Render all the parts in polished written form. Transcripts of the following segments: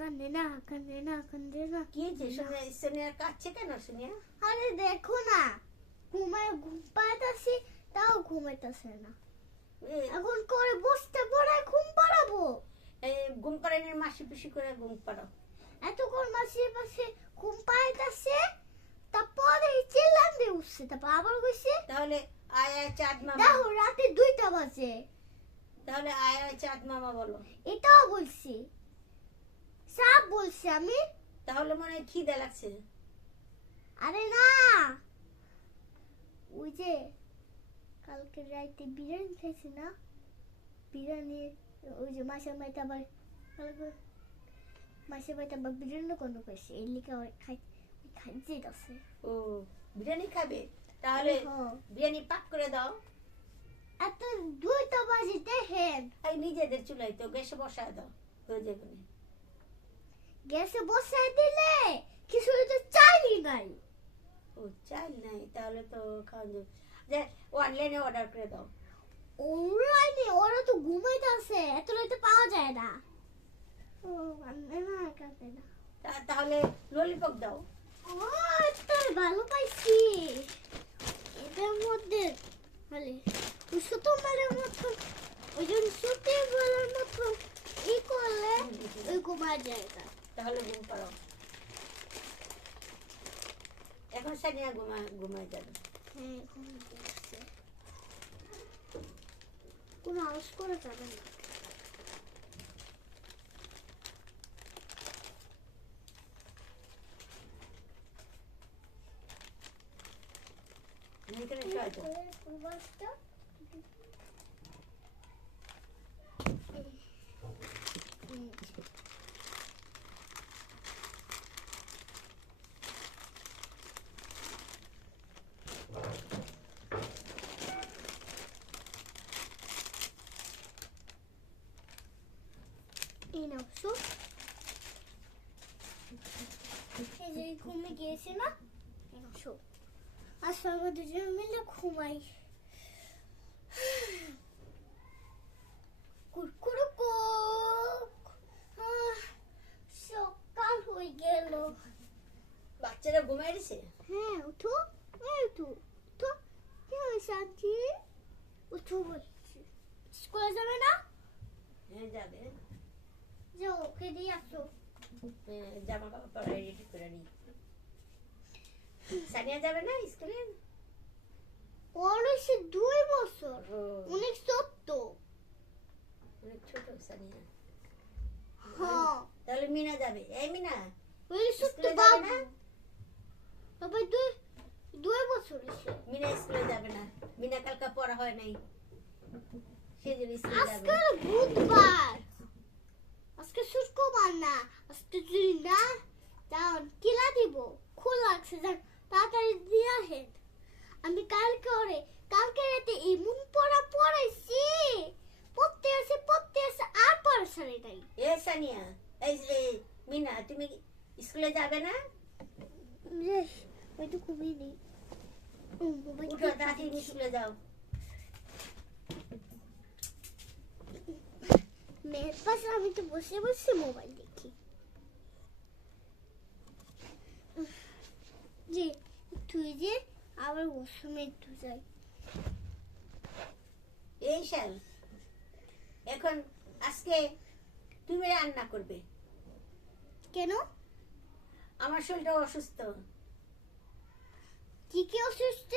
কান্দে না। কি হয়েছে সোনিয়া কাঁদছে কেন সোনিয়া? আরে দেখো না, ঘুম পাইতাছি তাও ঘুমাইতেছে না। এখন করে বসতে পড়ায় ঘুম পাড়াবো। ঘুম পাড়ানি মাসি পিসি করে ঘুম পাড়াও। এতক্ষণ মাসির পাশে ঘুম পাইতাছে, তারপরে চিল্লান দিয়ে উঠছে, তারপর আবার বসে। তাহলে আয় চাঁদ মামা। দেখো রাতে 2টা বাজে। তাহলে আয় চাঁদ মামা বলো। এটাও বলছি, সব বলছি আমি। তাহলে মনে হয় খিদে লাগছে। আরে না, ওই যে কালকে রাতে বিরিয়ানি খাইছি না, বিরিয়ানি ওই যে মাসের মাইতে আবার বিরিয়ানি কোনো খাইছে, এই লিখা খাইছে আছে। ও বিরিয়ানি খাবে? তাহলে বিরিয়ানি পাক করে দাও। এত 2টা বাজে দেখেন। এই নিজেদের চুলাই তো গ্যাসে বসায় দাও, হয়ে যাবে। গ্যাসে বসায় দিলে কিছু তো চাইনি নাই। ও চাল নাই, তাহলে তো খাওয়া যাবে। যে অনলাইনে অর্ডার করে দাও। অনলাইনে ওরা তো ঘুমাইতেছে, এত রাতে পাওয়া যায় না। ও না কাঁদে না। তাহলে ললিপপ দাও। ও তো ভালো পাইছি। এটার মধ্যে মানে ছোট মারের মতো, ওই জন্য ছোট বলার মতো ই করলে ওই ঘুমা যায় না। তাহলে ঘুম পাড়াও। এখন সানিয়া ঘুমায় যাবে। হ্যাঁ ঘুমাতে আসছে, কোনো আওয়াজ করে যাবে না। এখানে শুয়ে যাও। এই নাও শুন, এই যে ঘুমে গিয়েছে না, এই নাও শুন। আজকে আমরা দুজন মিলে ঘুমাই। সকাল হয়ে গেল। বাচ্চারা ঘুমায় গেছে? হ্যাঁ উঠো, উঠো উঠো। কি হয়েছে আন্টি? উঠো বলছি। স্কুলে যাবে না? হ্যাঁ যাবে। যাও ওকে দিয়ে আসো। জামা কাপড় পরে রেডি করে নি। সানিয়া যাবে না স্কুলে? ওর হয়েছে 2 বছর। অনেক ছোট্ট। অনেক ছোট সানিয়া। হ্যাঁ তাহলে মিনা যাবে। এই মিনা ওই ছোট্ট স্কুলে যাবে বাবু না? তবে 2 বছর হয়েছে। মিনা স্কুলে যাবে না। মিনা কালকে পড়া হয় নাই, সেজন্য স্কুলে যাবে। আজকে বুধবার, আজকে শুক্রবার না। আজকে যদি না যাও কিলা দিব, খোলা আছে যান, তাড়াতাড়ি দিয়ে আসেন। আমি কালকে রাতে এমন পড়াইছি, পড়তে আছে আর পড়া সারে নাই। এ সানিয়া, এই মিনা তুমি স্কুলে যাবে না? ওই তো ঘুমিয়ে নেই। উঠো তাড়াতাড়ি স্কুলে যাও। মেয়ের পাশে আমি তো বসে বসে মোবাইল দেখি। যে তুই যে আবার ওয়াশরুমে একটু যাই। এই শাল, এখন আজকে তুমি রান্না করবে। কেন? আমার শরীরটা অসুস্থ। কি অসুস্থ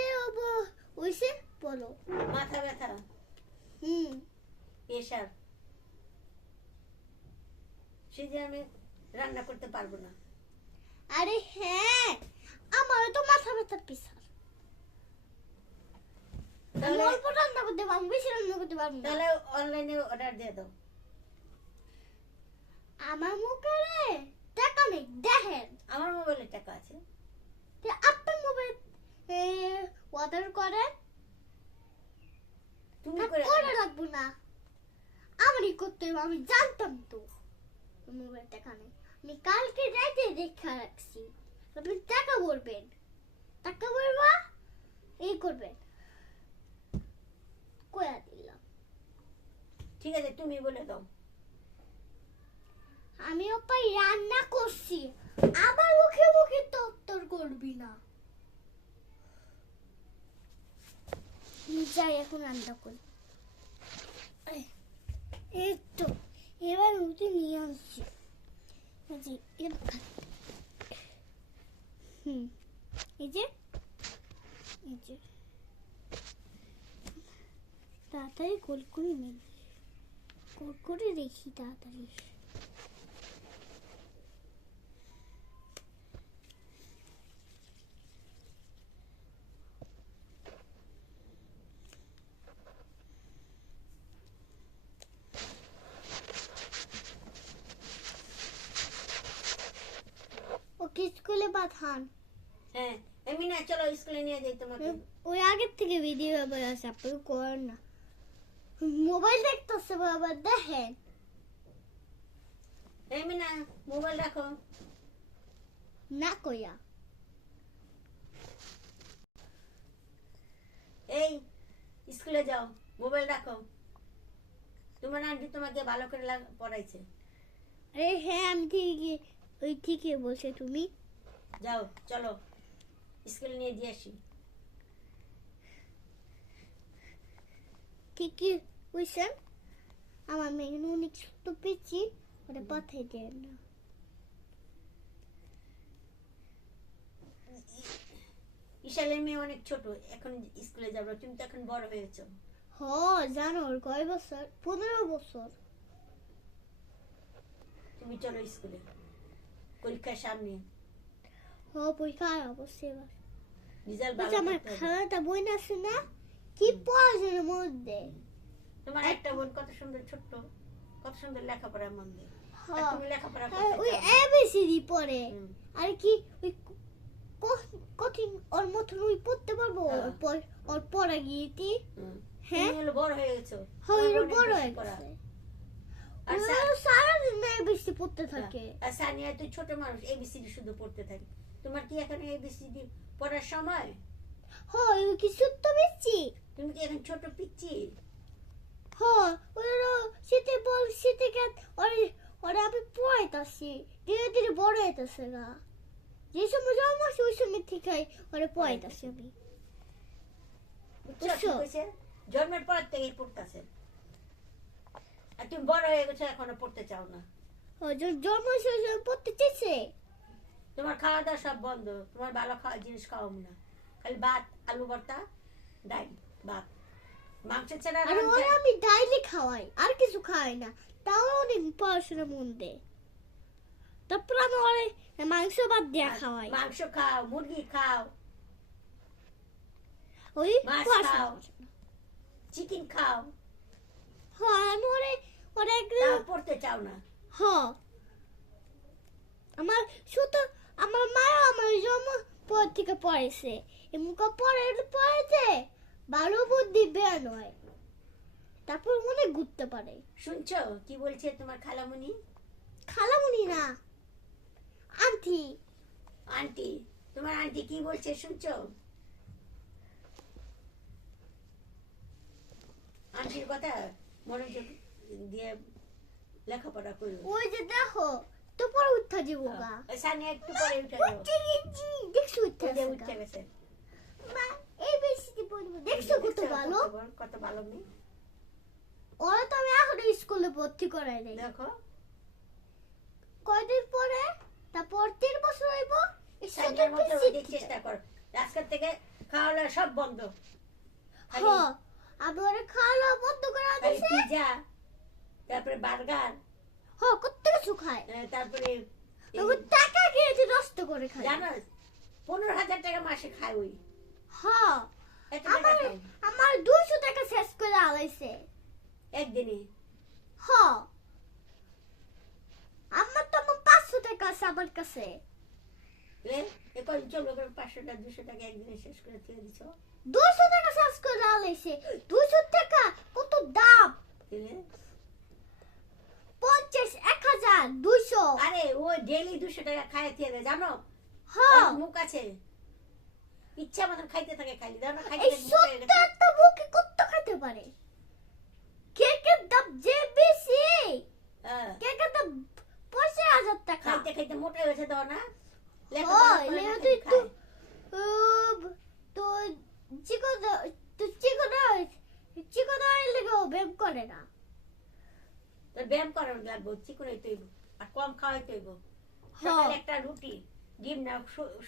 হয়েছে বলো। মাথা ব্যথা, প্রেশার, সেজন্য আমি রান্না করতে পারবো না। আরে হ্যাঁ, আমারও তো মাথা ব্যথা প্রেশার। তাহলে অল্প রান্না করতে পারবো, বেশি রান্না করতে পারবো না। তাহলে অনলাইনে অর্ডার দিয়ে দাও। আমার মুখে টাকা নেই দেখেন। আমার মোবাইলে টাকা আছে। আপনার মোবাইল অর্ডার করেন। তুমি করে লাগবো না, আমারই করতে হবে। আমি জানতাম তো মোবাইল টাকা নেই। আমি কালকে রাতে দেখা রাখছি। আপনি টাকা বলবেন, টাকা বলবা এই করবেন। কয়া দিলাম। ঠিক আছে, তুমি বলে দাও। আমি ওপাই রান্না করছি, আবার মুখে মুখে তত্তর করবি না। যাই এখন রান্না করি। এই তো এবার রুটি নিয়ে আসছি। এই যে তাড়াতাড়ি গোল করে নিই, গোল করে রেখি তাড়াতাড়ি। ওকে স্কুলে পাঠান। হ্যাঁ এমনি না, চলো স্কুলে নিয়ে যাই তোমাকে। ওই আগের থেকে ভিডিও আবার আছে, আপনাকে করেন না। মোবাইল দেখতেছে বাবা, দেখেন। এমনি না, মোবাইল রাখো। না কইয়া এই স্কুলে যাও, মোবাইল রাখো। তোমার আন্টি তোমাকে ভালো করে পড়াইছে। আরে হ্যাঁ, আমি ঠিকই, ওই ঠিকই বলছে তুমি। যাও চলো স্কুলে নিয়ে দিয়ে আসি। ঠিকই বুঝছেন, আমার মেয়ে অনেক ছোট পেয়েছি, ওটা পাঠিয়ে দেন না। ইশালের মেয়ে অনেক ছোট, এখন স্কুলে যাবো। তুমি তো এখন বড় হয়েছো। হ জানো, ওর কয় বছর? 15 বছর। তুমি চলো স্কুলে, পরীক্ষার সামনে। হ পরীক্ষা অবশ্যই এবার। রেজাল্ট ওই যে ভালো আমার করতে হবে। খালাটা বোন আছে না, কি পড়াশোনার মধ্যে। তোমার একটা বোন কত সুন্দর ছোট্ট, কত সুন্দর লেখাপড়ার মন দেয়। আর হ্যাঁ, তুমি লেখাপড়া আর করতে ওই চাও না। এবিসিডি পড়ে। হুম। আর কি ওই কঠিন ওর মতন ওই পড়তে পারবো? হ্যাঁ। ওর পড়া গিয়েটি। হুম। হ্যাঁ তুমি হলো বড় হয়ে গেছো। হয় তোমার ওর অনেক বড় বেশি হয়ে পড়া। গেছে। আর ও সারাদিন এবিসি পড়তে থাকে। আর সানিয়া তুই ছোট মানুষ, এবিসিডি শুধু পড়তে থাকে। তোমার কি এখন এবিসিডি পড়ার সময়? হয় ওই কি সত্য বেশি। তুমি কি এখন ছোট পিচ্ছি? হ্যাঁ ওরা শীতে বল শীতে কে ওরা আমি পড়াইতাছি, ধীরে ধীরে বড় হইতাছে না। যে সময় জন্ম আসে ওই সময় থেকে ওরা পড়াইতাছি আমি। বুঝছো কি কইছে? জন্মের পর থেকেই পড়তাছে। আর তুমি বড় হয়ে গেছো, এখনো পড়তে চাও না। ও জন্ম আসে ওই সময় পড়তে চেয়েছে। তোমার খাওয়া দাওয়া সব বন্ধ। তোমার ভালো খাওয়া জিনিস খাওয়াম না, খালি ভাত, আলু ভর্তা, ডাল, ভাত, মাংস ছাড়া আর ওরা আমি ডাইলি খাওয়াই, আর কিছু খাওয়াই না, তাও অনেক পড়াশোনা মন দেয়। তারপর আমি ওরে মাংস ভাত দিয়ে খাওয়াই। মাংস খাও, মুরগি খাও, ওই মাছ পড়াশোনা খাও। করে না। চিকেন খাও, হ্যাঁ আমি ওরে ওরা তাও পড়তে চাও না। হ্যাঁ আমার শুধু আমার মা আমার জন্ম পর থেকে পড়েছে, এমনকা পড়েছে ভালো বুদ্ধি বের হয়, তারপর অনেক ঘুরতে পারে। শুনছো কি বলছে তোমার খালামণি? খালামুনি না, আন্টি। আন্টি, তোমার আন্টি কি বলছে শুনছো? আন্টির কথা মনোযোগ দিয়ে লেখাপড়া করো। ওই যে দেখো তো পরে উঠা যাবো গা। সানিয়া একটু পরে উঠে যাও। উঠে গেছি, দেখছো উঠে ওই যে গেছে উঠে গা। গেছে। মা এই বেশি পড়বো, দেখছো কত ভালো। কত ভালো মেয়ে। ওরা তো আমি এখন স্কুলে ভর্তি করাই দেই। দেখো কয়দিন পরে তারপর 3 বছর হইব। সানিয়ার মতো হইতে চেষ্টা করো। আজকের থেকে খাওয়া দাওয়া সব বন্ধ। হ্যাঁ আমি ওরা খাওয়া বন্ধ করে খালি দিয়েছে। পিজা, তারপরে বার্গার, হ্যাঁ কত কিছু খায়। তারপরে ও টাকা খেয়েছে নষ্ট করে খায়। জানো 15,000 টাকা মাসে খায় ওই। হ্যাঁ এত টাকা আমার খায় আমার 200 টাকা শেষ করে আলাইছে। একদিনে। হ্যাঁ আমার তো 500 টাকা আছে আমার কাছে। এখন চলো 500 টাকা 200 টাকা একদিনে শেষ করে দিয়ে দিছো। 200 টাকা শেষ করে আলাইছে। 200 টাকা কত দাম? 50 1000 200। আরে ও ডেইলি 200 টাকা খায় দিয়ে দেয় জানো? হ্যাঁ ওর মুখ আছে, ইচ্ছা মতন খাইতে থাকে, খাইলে দাও না খাইতে এই থাকে, মুখ হয়ে গেছে। 70 মুখে কত খেতে পারে? কেকের দাম যে বেশি, হ্যাঁ। কেকের দাম পয়সা খাইতে খাইতে মোটা হয়েছে দাও না হয় লেও তুই তো তো চিকন চিকন লেগেও ব্যায়াম করে না। তোর ব্যায়াম করার লাগবো, চিকন হইতে হইব আর কম খাওয়াইতে হইব। সকালে একটা রুটি, ডিম না,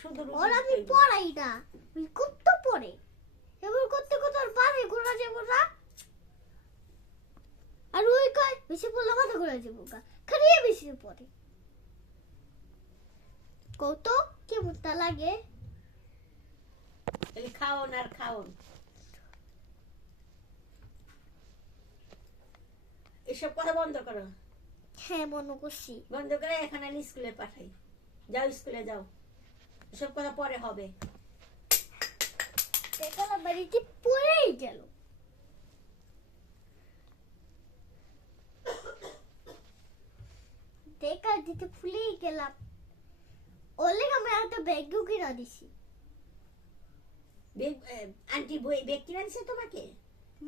শুধু রুটি ওরা আমি পড়াই না, ওই করতে পড়ে এবার করতে করতে আর বাড়ি ঘোরা যাবো না। আর ওই কয় বেশি পড়লে মাথা ঘোরা যাবো গা, খালি বেশি পড়ে। কত কেমনটা লাগে খাওন আর খাওন। এসব কথা বন্ধ করো। হ্যাঁ মনে করছি বন্ধ করে এখানে স্কুলে পাঠাই। যাও স্কুলে যাও, এসব কথা পরে হবে। দেখা বাড়িতে পড়েই গেল। দেখা দিতে ভুলেই গেলাম। ওলে আমি একটা ব্যাগও কিনা দিছি। আন্টি বই ব্যাগ কিনে দিছে তোমাকে?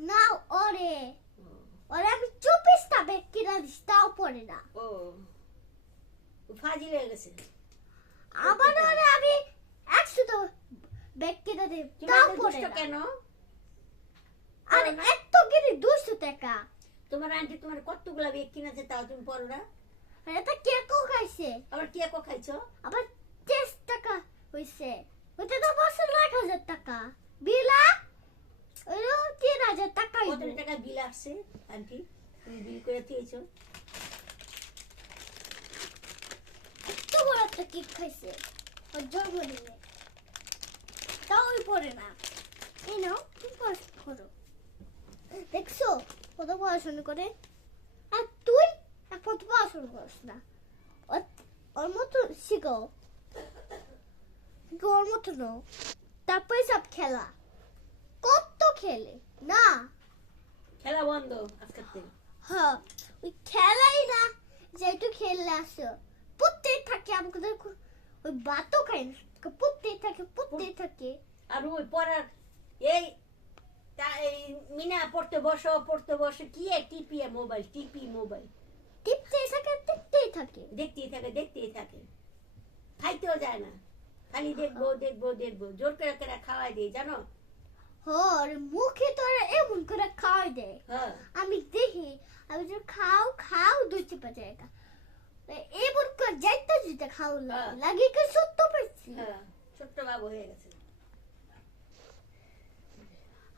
না ওরে ওরে আমি 24টা ব্যাগ কিনা দিছি, তাও পড়ে না। ও ফাজিল হয়ে গেছে। আবার ওরে আমি 100টা ব্যাগ কিনা দিই, তাও পড়ে না কেন? আর এত কিনে 200 টাকা। তোমার আন্টি তোমার কতগুলা ব্যাগ কিনেছে তাও তুমি পড়ো না? আর এটা কেকও খাইছে। আবার কেকও খাইছো? আবার 30 টাকা হইছে। ওটা তো বছর 1,000 টাকা। বিলা ওইও 3,000 টাকা। কত টাকা বিল আসছে আন্টি? তুমি বিল করে দিয়েছো? এত বড় একটা কেক খাইছে ওর জন্মদিনে, তাও ওই পড়ে না। এই নাও তুমি পড়াশোনা করো। দেখছো কত পড়াশোনা করে, আর তুই এখন তো পড়াশোনা করিস না। ওর মতো শিখো, ওর মতো নাও। তারপরে সব খেলা কত খেলে না, খেলা বন্ধ আজকের থেকে। হ্যাঁ ওই খেলাই না, যে একটু খেললে আসো পড়তেই থাকে। আমাকে ওই ভাতও খাই না, পড়তেই থাকে। আর ওই পড়ার এই মিনা পড়তে বসো কি টিপি মোবাইল টিপতেই থাকে দেখতেই থাকে খাইতেও যায় না, খালি দেখবো জোর করে খাওয়াই দিয়ে জানো। হর মুখে তোরা এমন করে খাওয়াই দেয়। হ্যাঁ আমি দেখি, আমি যে খাও দুইটি পাজায়গা এমন করে যাইতে খাও লাগে কি সত্য পাচ্ছি। হ্যাঁ ছোট্ট বাবু হয়ে গেছে।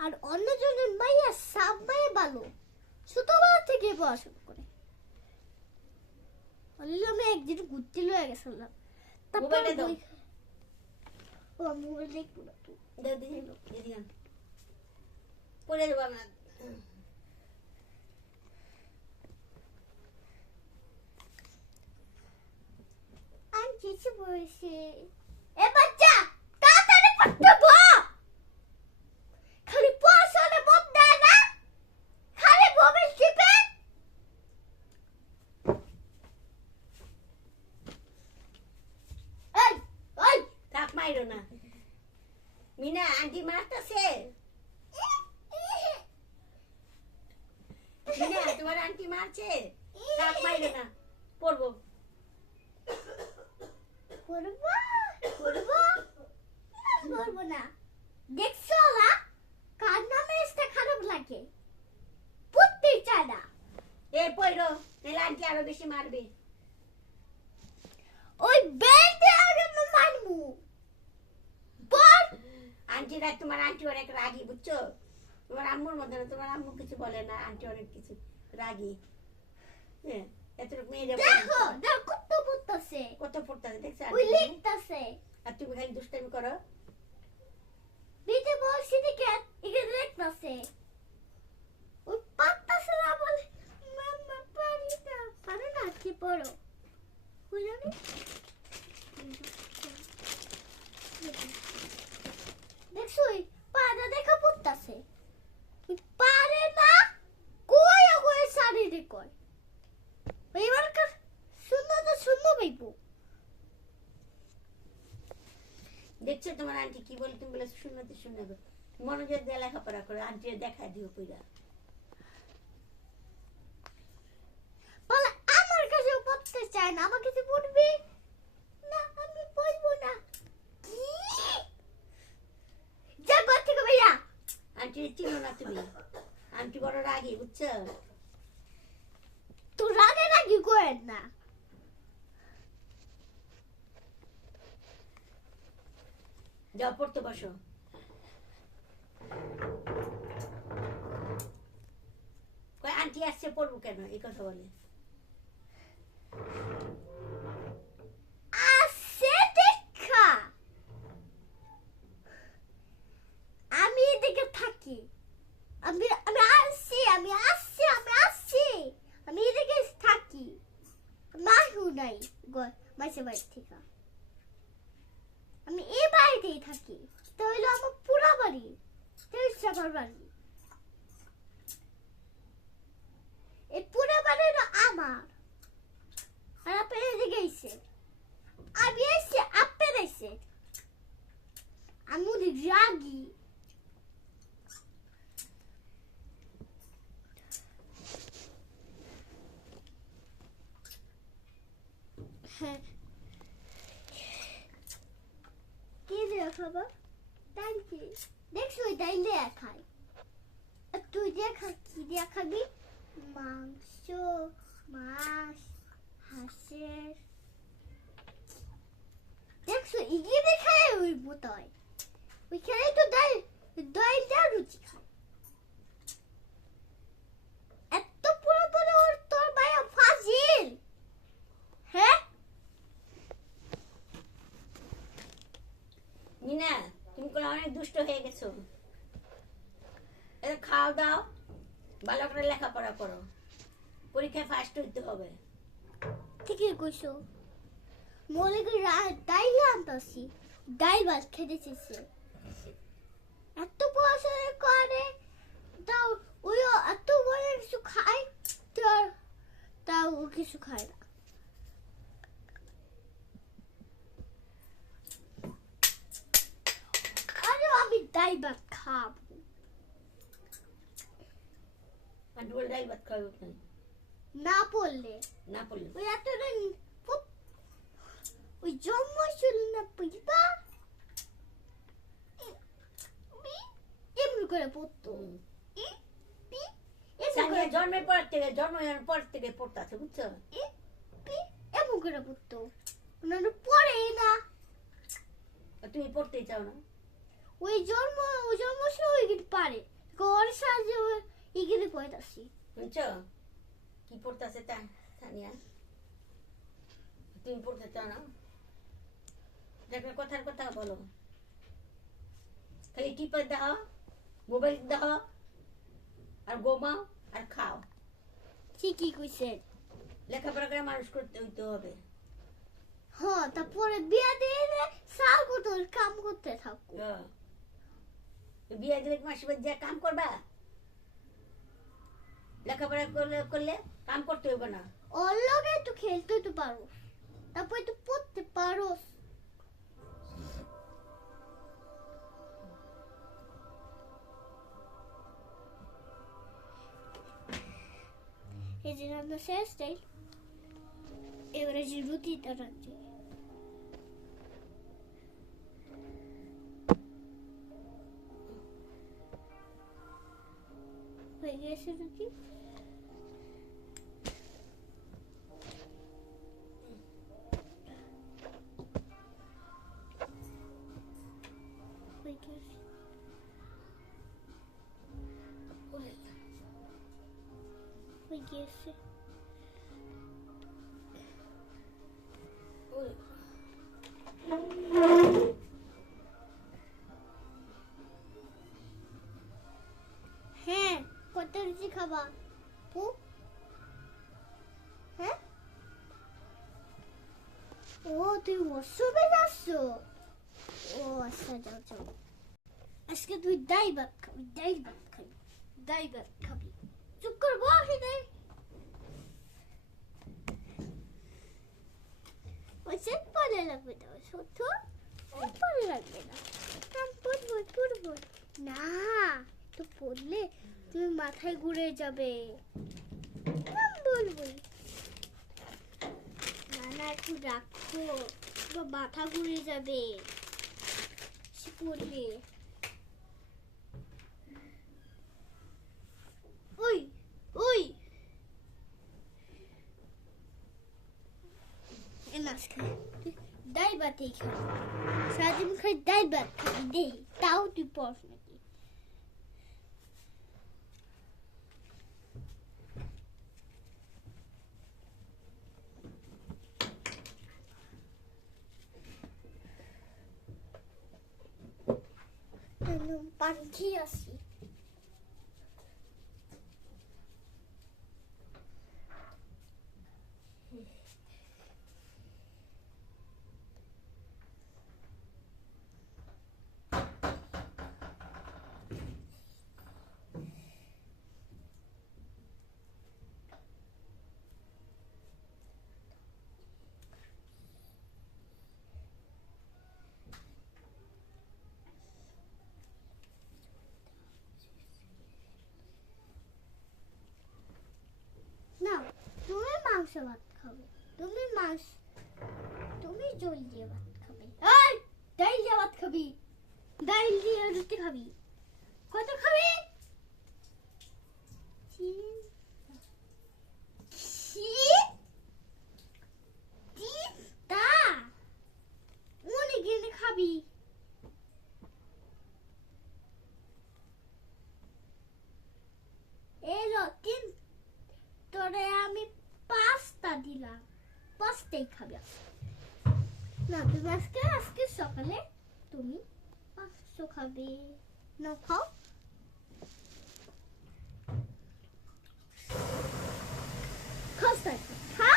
আর অন্যজনের মাইয়া সবাই ভালো, ছোটবেলা থেকে পড়াশোনা করে। আমি একদিন ঘুরতে লয়ে গেছিলাম, তারপর মোবাইল দেখবো না তুই পড়ে যাবো আমরা। আমি কিছু বলছি এ বাচ্চা তাড়াতাড়ি পড়তে বল। খালি পড়াশোনা মন দেয় না, খালি মোবাইল টিপে। এই থাক মাইরো না মিনা, আন্টি মারতেছে। মিনা তোমার আন্টি মারছে, থাক মাইরো না, পড়বো পড়বো না। দেখছো না কার নামে এটা খারাপ লাগে, পড়তেই চায় না। এই পড়ো নাহলে আন্টি আরো বেশি মারবে। ওই বেলতে আমি মারমু পড়। আন্টিরা তোমার আন্টি অনেক রাগী বুঝছো, তোমার আম্মুর মধ্যে না, তোমার আম্মু কিছু বলে না, আন্টি অনেক কিছু রাগী। হ্যাঁ এতটুকু মেয়েরা দেখো কত পড়তাছে, কত পড়তাছে দেখছো, ওই লিখতাছে। আর তুমি খালি দুষ্টামি করো। বিতে বলছি দেখে এখানে লিখতাছে, ওই পারতাছে না বলে মাম্মা পারি না, পারো না কি পড়ো বুঝলি। দেখছো পাড়া দেখা পড়তাছে, পারে না কই শারীরিক কয় এবার শূন্য পাইবো। দেখছো তোমার আন্টি কি বলে, তুমি বলে শূন্য মনোযোগ দিয়ে লেখাপড়া করে, আন্টি দেখা দিও কইরা। বলে আমার কাছে পড়তে চায় না, আমার কাছে পড়বি না আমি বলবো না কি যা ঘর থেকে বেরা আন্টি চিনো না তুমি আন্টি বড় রাগি বুঝছো তো রাগে রাগি করেন না যাও পড়তে বসো কই আন্টি আসছে পড়বো কেন এই কথা বলে আসে দেখা আমি এদিকে থাকি আমি আমি আসছি আমি আসছি আমি আসছি আমি এদিকে থাকি মাহু নাই মাসে বাড়ি থেকে আমি এই বাড়িতেই থাকি তো হইলো আমার পুরা বাড়ি তেইশাবার বাড়ি এই পুরা বাড়ি হলো আমার আর আপনি এদিকে এসে আমি এসে আপনার এসে আমি অনেক রাগি হ্যাঁ কি দিয়ে খাবো তাই কি দেখছো তাই দিয়ে খাই আর তুই দিয়ে কি দিয়ে খাবি মাংস মাছ হাঁসের দেখছো ইগিয়ে খায় ওই বোতয় ওইখানে তো দইটা রুচি খায় এত পুরো পুরো তোর ভাইয়া ফাজিল হ্যাঁ নিনা তুমি কোনো অনেক দুষ্ট হয়ে গেছো এটা খাও দাও ভালো করে লেখাপড়া করো পরীক্ষায় ফার্স্ট হইতে হবে ঠিকই কইছো মনে করি ডাইল আনতাছি ডাইল ভাত খেতে চেয়েছে এত পড়াশোনা করে তাও ওই এত বড় কিছু খায় তাও ও কিছু খায় না আরে আমি ডাইল ভাত খাবো আর ডুয়েল ডাল ভাত খাওয়া না পড়লে না পড়লে ওই এতটা ওই জন্ম ছিল না বুঝবা এমনি করে পড়তো সানিয়া জন্মের পর থেকে পড়তাছে বুঝছো এমন করে পড়তো ওনারা পড়েই না আর তুমি পড়তেই চাও না ওই জন্ম ছিল ওই কিন্তু পারে ওর সাহায্যে এগিয়ে পড়তাছি বুঝছো কি পড়তাছে তা সানিয়া তুমি পড়তে চাও না দেখো কথার কথা বলো খালি টিপে দাও মোবাইল দাও আর ঘুমাও আর খাও ঠিকই কইছেন লেখাপড়া করে মানুষ করতে হইতে হবে হ্যাঁ তারপরে বিয়া দিয়ে সাল কত কাম করতে থাকো বিয়ে দিলে মাসে যা কাম করবা লেখাপড়া করলে কাম করতে হইব না ওর লগে তো খেলতে তো পারো তারপরে তো পড়তে পারো এই যে রান্না শেষ তাই এবারে যে রুটিটা রাখছি হয়ে গেছে রুটি হয়ে গেছে হয়ে গেছে হ্যাঁ কত রুটি খাবা পু হ্যাঁ ও তুই ওসবে যাচ্ছ ও আচ্ছা যাও যাও আজকে তুই ডাই ভাত খাবি চুপ কর বসে দে ওইসব পরে লাগবে না সত্য পরে লাগবে না পড়বো না তো পড়লে তুমি মাথায় ঘুরে যাবে বলবো না একটু রাখো তোমার মাথা ঘুরে যাবে সে পড়বে ওই ওই ডাল ভাতেই খাবি সারাদিন খাই ডাল ভাত খাবি দেখি তাও তুই পড়স নাকি পানি খেয়ে আসি না তুমি মাংস ভাত খাবে তুমি জল দিয়ে ভাত খাবে এই ডাল দিয়ে ভাত খাবি ডাল দিয়ে রুটি খাবি কত খাবি অনেক এনে খাবি এলো তিন তোরে আমি পাঁচটা দিলাম পাঁচটাই খাবি না তুমি আজকে সকালে তুমি পাঁচশো খাবে না খাও খাস্তা খা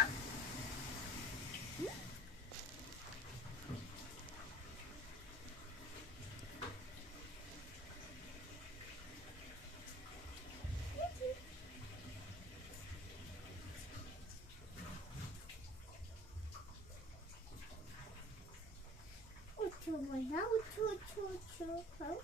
উঠো ময়না উঠো খাও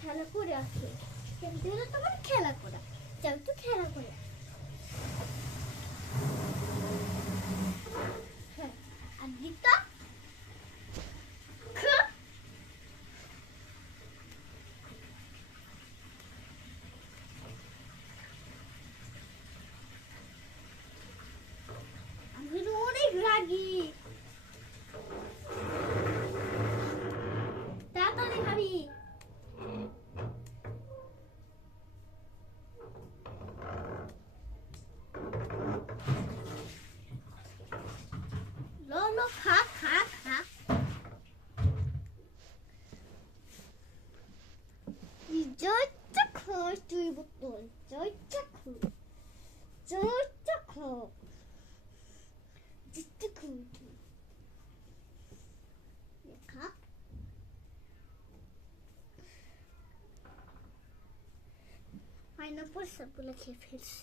খেলা করে আসছে কিন্তু তোমার খেলা করা যাও তো খেলা করে হ্যাঁ আর দিতা আমি অনেক রাগি তাড়াতাড়ি খাবি লো খা জয়টা খাও তুই বোতল জয়টা খাও জিততে খাও খা পাইনাপল সবগুলো খেয়ে ফেলছি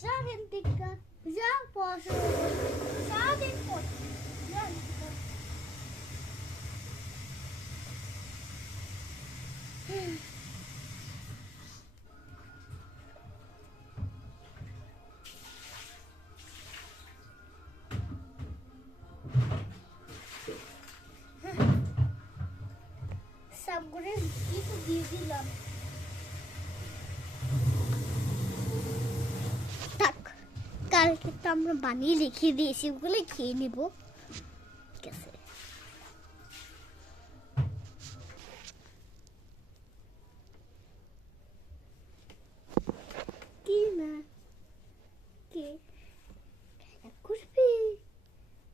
যা হেন্টিকা যা পড়াশোনা সারাদিন পড় যা সবগুলো কিছু দিয়ে দিলাম থাক কালকে তো আমরা বানিয়ে রেখে দিয়েছি ওগুলো খেয়ে নিব ঠিক আছে কি না কে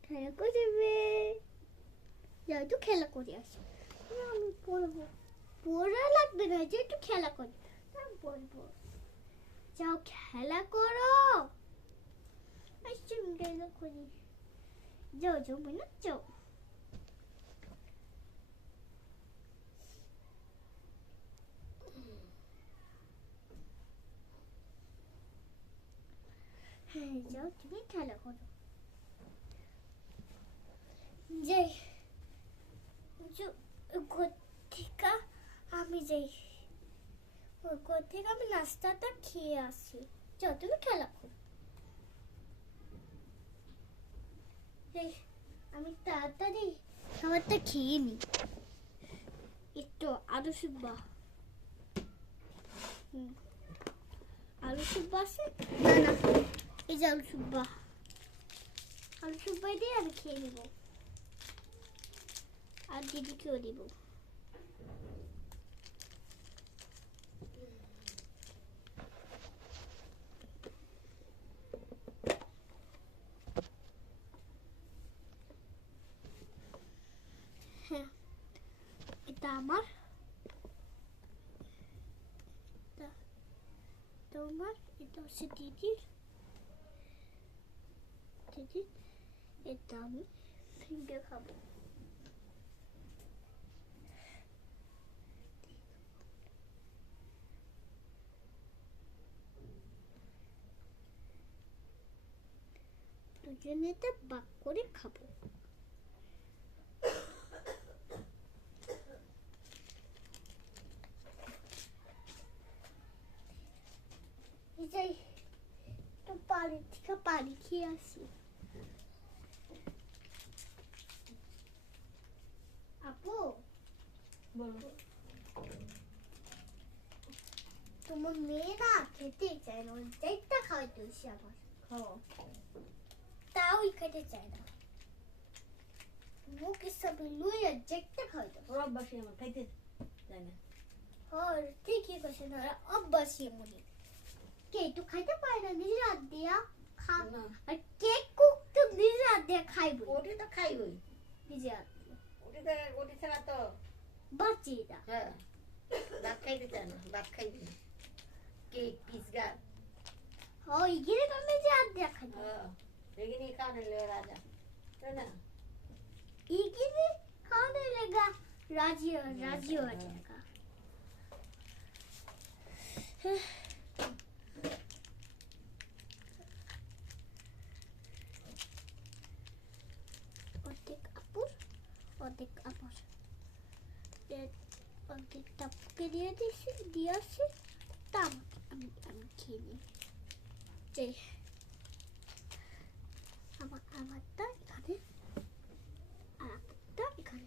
খেলা করবে যাও একটু খেলা করে আসি আমি পড়বো পড়া লাগবে না যে একটু খেলা করি আমি পড়বো যাও খেলা করো খেলা করি যাও না যাও যাও তুমি খেলা করো যাই ঘর থেকে আমি যাই ঘর থেকে আমি নাস্তাটা খেয়ে আসি যাও তুমি খেলা করো যাই আমি তাড়াতাড়ি খাবারটা খেয়ে নি একটু আলু সুব্বা আলু সুব্বা আছে না না এই যে আলু সুব্বা দিয়ে আমি খেয়ে নেব আর দিদিকেও দিব হ্যাঁ এটা আমার তোমার এটা হচ্ছে দিদির এটা আমি ফিঙ্গার খাবো দুজনে তো বাক করে খাবো যাই তো পানি থেকে পানি খেয়ে আসি আপু বলো তোমার মেয়ে না খেতে চায় না যেটা খাওয়াইতে হচ্ছে আমার তাও খেতে চায় না মুখে সব লুইয়া যেটা খাওয়াইতে ওর অভ্যাসই আমার খাইতে চায় না আর ঠিকই কইছে না অভ্যাসই মনে কে তো খাইতে পারে না নিজের হাত দিয়া খা না। আর কেক কুক তো নিজের হাত দিয়া খাইবো ওটি তো খাইবই নিজের হাত দিয়া ওটি ছাড়া তো বাচ্চিটা হ্যাঁ ভাত খাইতে চায় না ভাত খাইবি না কেক পিৎজা ওই গিরে তো নিজের হাত দিয়া খাইবো হ্যাঁ এগিয়ে খাওয়ানো রাজা তাই না ইগিরে খাওয়ানে লেগা রাজি হয়ে যায়গা অর্ধেক আমার অর্ধেকটা আপুকে দিয়ে আসি তা আমি খেয়ে নিই যে আমারটা এখানে আর আপুরটা এখানে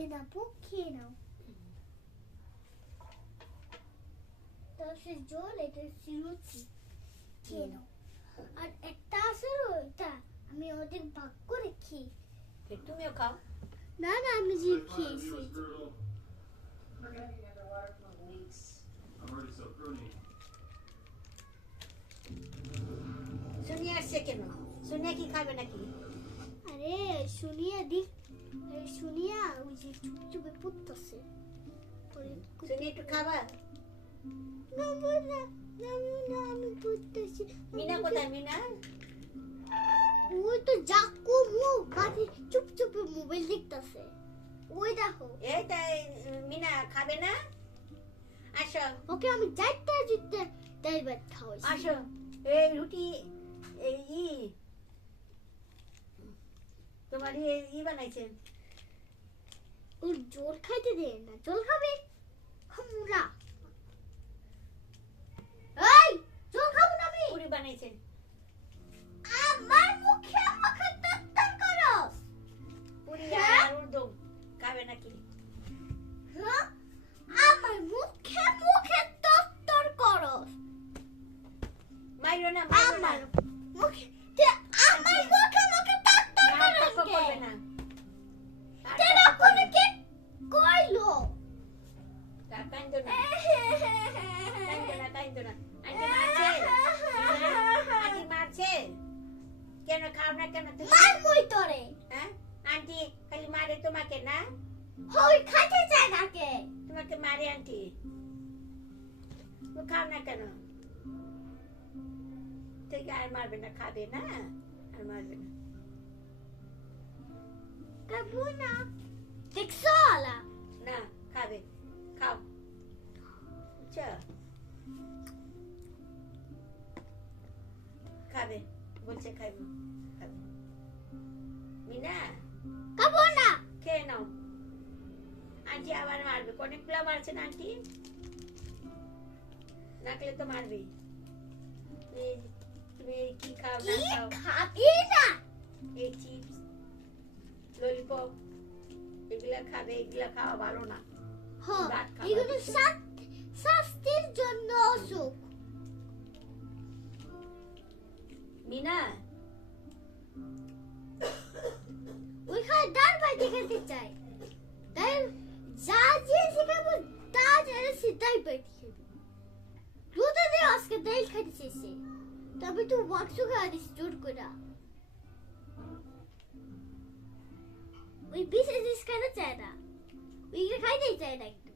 এটা আপু খেয়ে নাও তারপরে জল এটা সিরুচি খেয়ে নাও আর একটা আছে ওইটা আমি অর্ধেক ভাগ করে খেয়ে তুমিও খাও না না আমি যে খেয়েছি সোনিয়া আসছে কেন সোনিয়া কি খাবে নাকি আরে শুনিয়া ওই যে চুপ চুপে পুততেছে সোনিয়া একটু খাবা আমি পুততেছি মিনা কোথায় মিনা ওই তো জাকু মুখ বাড়ি চুপ চুপে মোবাইল দেখতেছে ওই দেখো এই মিনা খাবে না আসো ওকে আমি যাইতে জিততে ডাইভার খাওয়াই আসো এই রুটি এই তোমার বানাইছেন ওর জোর খাইতে দে না জল খাবে খামুরা এই জল খাবো না আমি পুরি বানাইছেন আমার মুখে তত্তর করস পুরি হ্যাঁ? আর উর্দম খাবে নাকি হ্যাঁ আমার মুখে তত্তর করস মাইরো না আমার মুখে তে আমার মুখে মুখে টাক না, তর্ক করবে না। আর তেরা তর্ক করবে করে কি কইলো না। কান্দো না, কান্দো না। আন্টি মারছে? আন্টি মারছে? কেন খাও না কেন তুমি? মার কই তোরে হ্যাঁ? আন্টি খালি মারে তোমাকে না? হই খাইতে চায় নাকে তোমাকে মারে আন্টি? তুমি খাও না কেন? ঠিক আর মারবে না, খাবে না? আর মারবে না। কাবু না দেখছো আলা না, খাবে। খাও। আচ্ছা। খাবে। বলছে খাইব। খাবে। মিনা, কাবু না খেয়ে নাও। আন্টি আবার মারবে। অনেকগুলো মারছে না আন্টি? নাকলে তো মারবি। তুমি কি খাও না কি খাও? খাবি না এই চিপস, ললিপপ, এগুলা খাবে। এগুলা খাওয়া ভালো না। হ দাঁত খাবার এগুলো দিচ্ছে। স্বাস্থ্যের জন্য অসুখ মিনা, ওইখানে ডাল বাইতে খেতে চাই তাই যা যে শিখাবো তা যেন সিধাই বাইতে খেবি দুধে দিয়ে আজকে ডাল খাইতে চেয়েছে তবে তুই মাংস খাওয়া দিস জোর করে ওই বিশেষ জিনিস খাইতে চায় না ওইগুলো খাইতেই চায় না একটু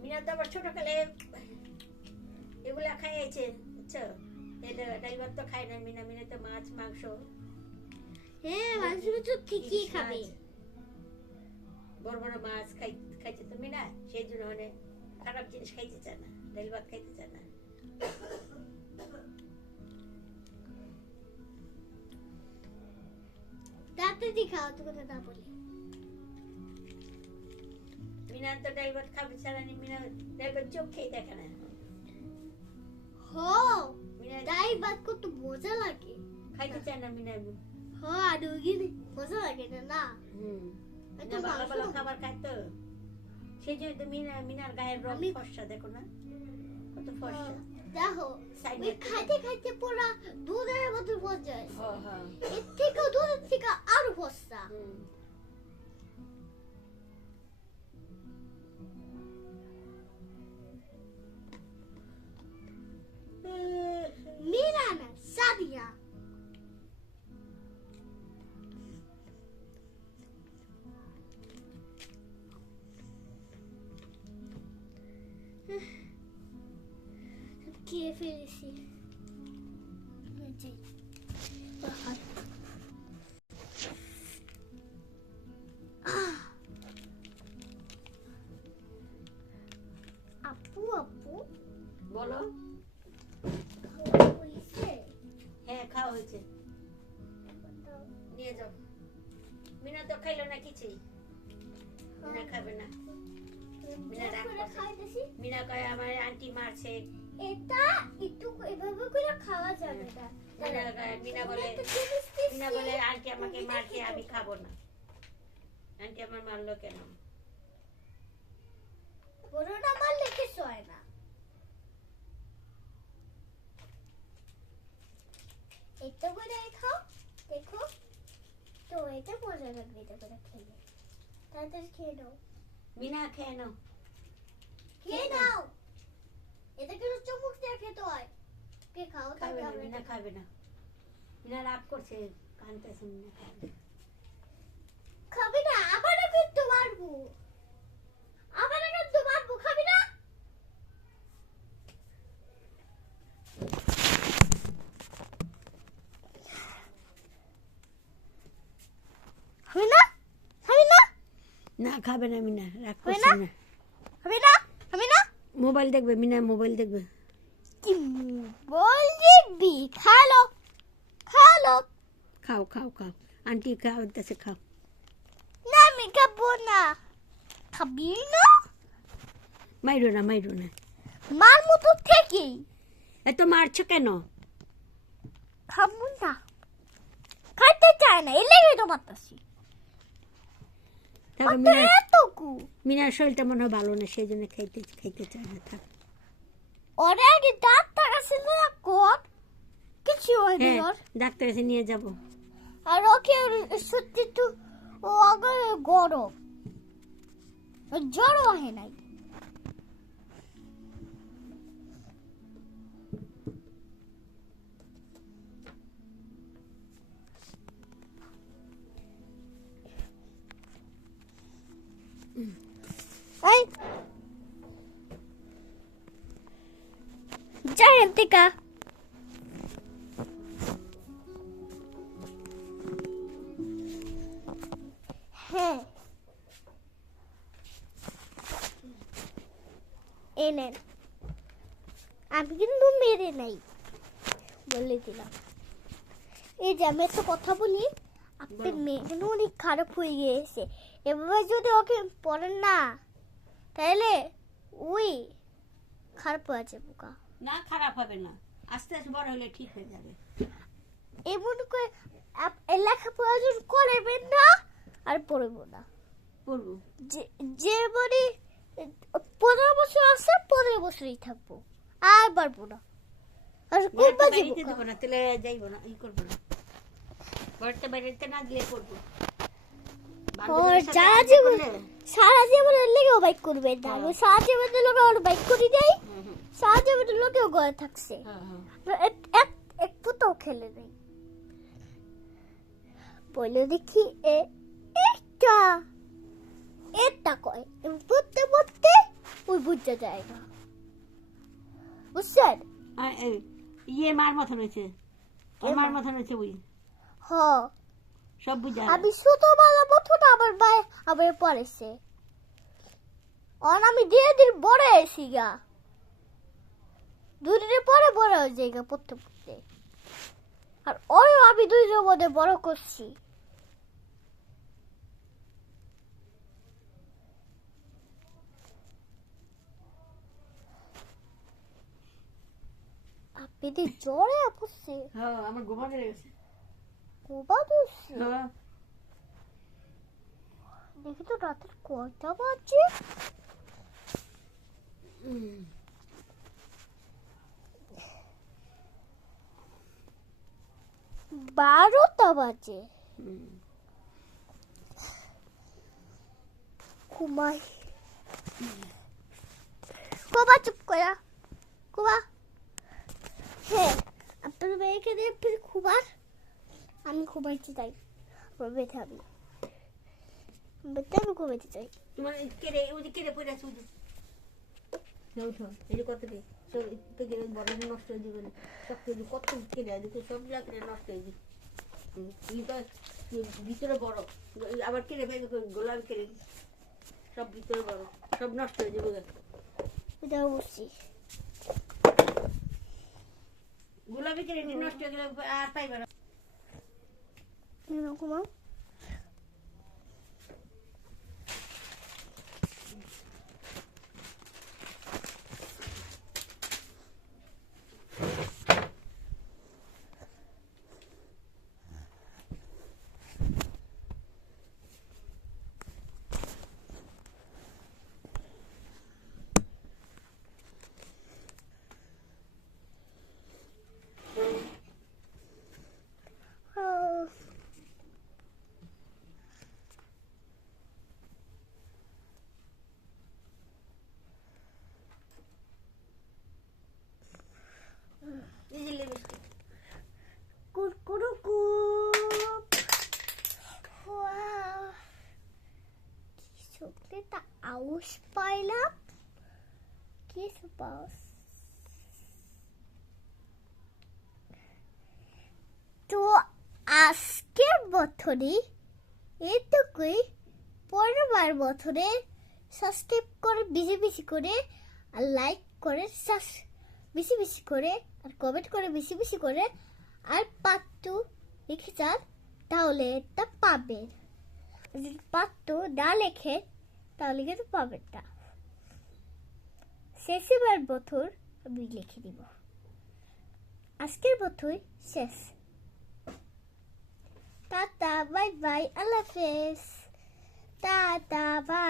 মিনা তো আবার ছোটকালে এগুলা খাইয়েছে, বুঝছো? ডাল ভাত তো খায় না মিনা। মিনা তো মাছ মাংস হ্যাঁ মাংস তো ঠিকই ইলিশ খাবে মাছ, বড় বড় মাছ খাইছে তো মিনা। সেই জন্য অনেক খারাপ জিনিস খাইতে চায় না, ডাল ভাত খাইতে চায় না। তাড়াতাড়ি খাও তো কথা না বলে মিনা তো ডাল ভাত খাবে ছাড়া মিনা ডাল ভাত চোখ খেয়ে দেখে না। হো মিনা ডাল ভাত কত মজা লাগে খাইতে চায় না মিনা। হো আর ওইগুলো মজা লাগে না না এত মিনা ভালো ভালো মাংস খাবার খায় তো সেই জন্য তো মিনার গায়ের রং আমি- ফর্সা, দেখো না কত ফর্সা। দেখো সাইডে ওই খাইতে খাইতে পুরা দুধের মতো মজা আছে হ্যাঁ হ্যাঁ। এর থেকে দুধের থেকে আরো ফসা হুম। মিরা না সাদিয়া কে ফেলেছি আপু আপু বলো। খাওয়া হয়েছে হ্যাঁ, খাওয়া হয়েছে। নিয়ে যাও। মিনা তো খাইলো না কিছুই। মিনা খাবে না। মিনা রাগ করে করছে। খাইতেছি মিনা কয় আমার আন্টি মারছে। এটা একটু এভাবে করে খাওয়া যাবে না মিনা বলে আন্টি আমাকে মারছে, আমি খাবো না। আন্টি আমার মারলো কেন? বড় না মারলে কিছু হয় না এটা করে খাও দেখো তো এটা মজা লাগবে এটা করে খেলে তাড়াতাড়ি খেয়ে নাও মিনা খেয়ে নাও। খেয়ে নাও এটা কিন্তু চুমুক দিয়ে খেতে হয় কে খাও খাবে না, তারপরে মিনা খাবে না। মিনা রাগ করছে, কাঁদতেছে। মিনা খাবে না। খাবি না আবারও কিন্তু মারবো আবারও কিন্তু মারবো খাবি না খাবি না খাবি না না, খাবে না মিনা, রাগ খাবে করছে না? না। খাবি না খাবি না মোবাইল দেখবে মিনা, মোবাইল দেখবে। কি বলবি খালো খালো খাও খাও খাও, আন্টি খাওয়াতেছে, খাও। না আমি খাবো না খাবি না মাইরো না, মাইরো না। মার মতো ঠিকই এত মারছো কেন? খাবো না খাইতে চায় না এলে তো মারতাছি দেখো মিনা, এত কতটুকু মিনার শরীরটা মনে হয় ভালো না, সেই জন্য খাইতে চায় না। থাক। ওরে আগে ডাক্তার কাছে নিয়ে কর কিছু হয়নি হ্যাঁ, ওর। ডাক্তার কাছে নিয়ে যাব। আর ওকে সত্যি তো ও আগে গরম ওর জ্বর হয় নাই। এই যাই থেকে হ্যাঁ এনেন আমি কিন্তু মেরে নাই বলে দিলাম। এই যে আমি একটা কথা বলি, আপনার মেয়ে কিন্তু অনেক খারাপ হয়ে গিয়েছে। এভাবে যদি ওকে পড়েন না তাহলে ওই খারাপ হয়ে যাবে বোকা। না, খারাপ হবে না, আস্তে আস্তে বড় হলে ঠিক হয়ে যাবে। এমন করে লেখাপড়া যদি করবেন না আর পড়বো না। পড়বো যে বলি 15 বছর আছে 15 বছরই থাকবো আর পারবো না। আর করবা বাড়িতে দেবো না, তাহলে যাইবো না, ই করবো না। ঘরটা বাড়িতে না দিলে করবো। সারা জীবনের লেগেও বাইক করবে না। সারা জীবনের লোক আমার বাইক করে দেয়, সারা জীবনের লোকেও ঘরে থাকছে, এক ফুটাও খেলে নেই। বলে দেখি এটা এটা কয় পড়তে পড়তে ওই বুঝতে যায় না, বুঝছেন? ইয়ে মার মতন হয়েছে, মার মতন হয়েছে ওই। হ সব বুঝা আমি ছোটবেলা মতন আমার ভাই আবার পড়েছে। আর আমি ধীরে ধীরে বড় হয়েছি গা, দুদিনের পরে বড় হয়ে যাই গা পড়তে পড়তে। আর ওই আমি দুইজনের মধ্যে বড় করছি। আপনি তো জ্বরে পড়ছে। হ্যাঁ, আমার ঘুমানো গেছে। ঘুমাচ্ছি দেখি তো রাতের কয়টা বাজে। 12টা বাজে। ঘুমাই। কোবা চুপ করা কোবা। হ্যাঁ আপনার মেয়েকে দিয়ে ফির খুবার আমি ঘুমাইতে চাই। বেঁধে আমি আমি ঘুমাইতে চাই। তোমার কেড়ে ওই যে কেড়ে পড়ে আছে, এই যে কত বড় নষ্ট হয়ে যাবে, সব কত কেড়ে দেখো, সব কেড়ে নষ্ট হয়ে যাবে। ভিতরে বড় আবার কেড়ে ফেলে গোলাপ কেড়ে সব ভিতরে বড়, সব নষ্ট হয়ে যাবে। এটা বুঝছি। গোলাপি কেড়ে নষ্ট হয়ে গেলে আর পাইবে না। ঘুমাও। চোখটা আউশ পাইলাম কি সুপাস। তো আজকের বছরে এটুকুই। পরের বছরে সাবস্ক্রাইব করে বেশি বেশি করে, আর লাইক করে বেশি বেশি করে, আর কমেন্ট করে বেশি বেশি করে, আর পার্ট 2 লিখে যান তাহলে এটা পাবেন। যদি পার্ট 2 না লেখে তাহলে কিন্তু পাবেন না। শেষবার বছর আমি লিখে দিব। আজকের বছর শেষ। টাটা বাই বাই আল্লাহ হাফেজ। Tata bye.